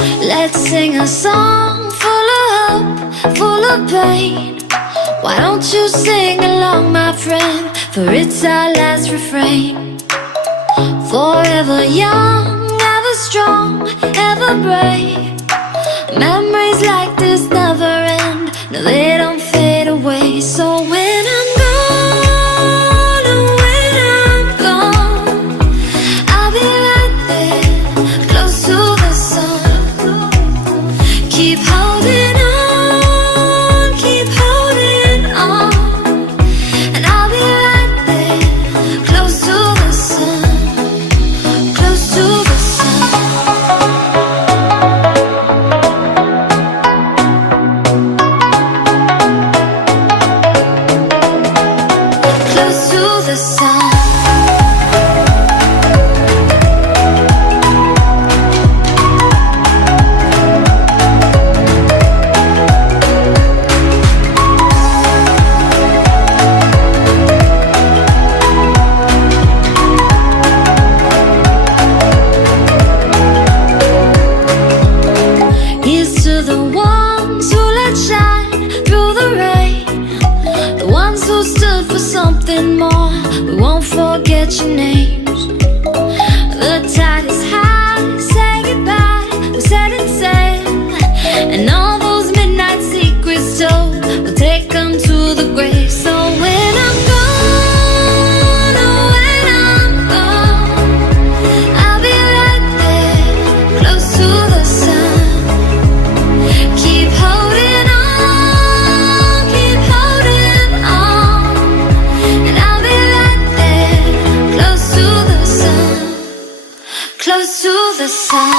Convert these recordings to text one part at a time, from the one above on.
Let's sing a song full of hope, full of pain. Why don't you sing along, my friend? For it's our last refrain. Forever young, ever strong, ever brave. Memories like this never end. No, they don't fade away. So when I'm gone, oh, when I'm gone, I'll be right there, close to the sun. Keep holding on, keep holding on, and I'll be right there, close to the sun, close to the sun. Close to the sun. Here's to the ones who let shine through the rain, the ones who stood for something more. We won't forget your names. The tide is high, say goodbye, we're setting sail, and all those midnight secrets told, we'll take them to the grave. So when I'm gone, oh, when I'm gone, I'll be right there, close to the sun. Keep holding on, keep holding on, and I'll be right there, close to the sun, close to the sun.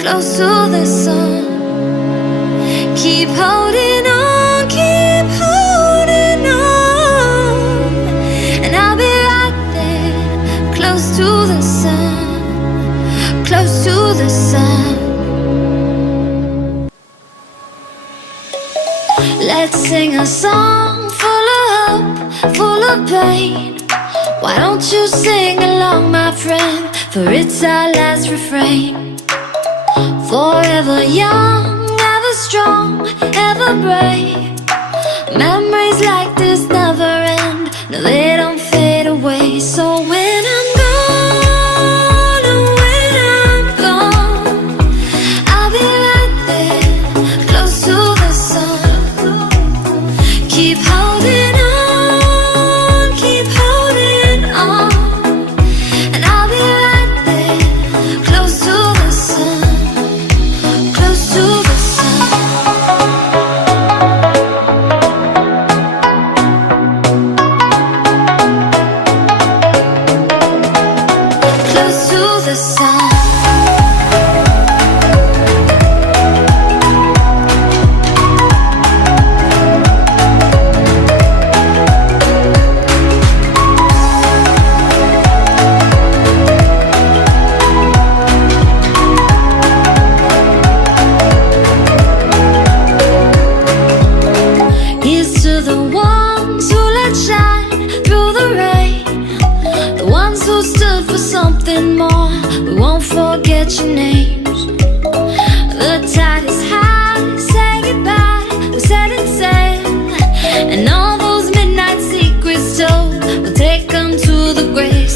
Close to the sun. Keep holding on, keep holding on, and I'll be right there, close to the sun, close to the sun. Let's sing a song full of hope, full of pain. Why don't you sing along, my friend? For it's our last refrain. Forever young, ever strong, ever brave. Memories like this never end. No, they don't fade away. So when I'm gone, oh, when I'm gone, I'll be right there, close to the sun. Keep holding on, keep holding on, and I'll be right there, close to the sun. Close to the sun. Close to the sun. Here's to the ones who let shine through the rain, the ones who stood for something more. We won't forget your names. The tide is high, say goodbye, we're setting sail, and all those midnight secrets told, we'll take them to the grave.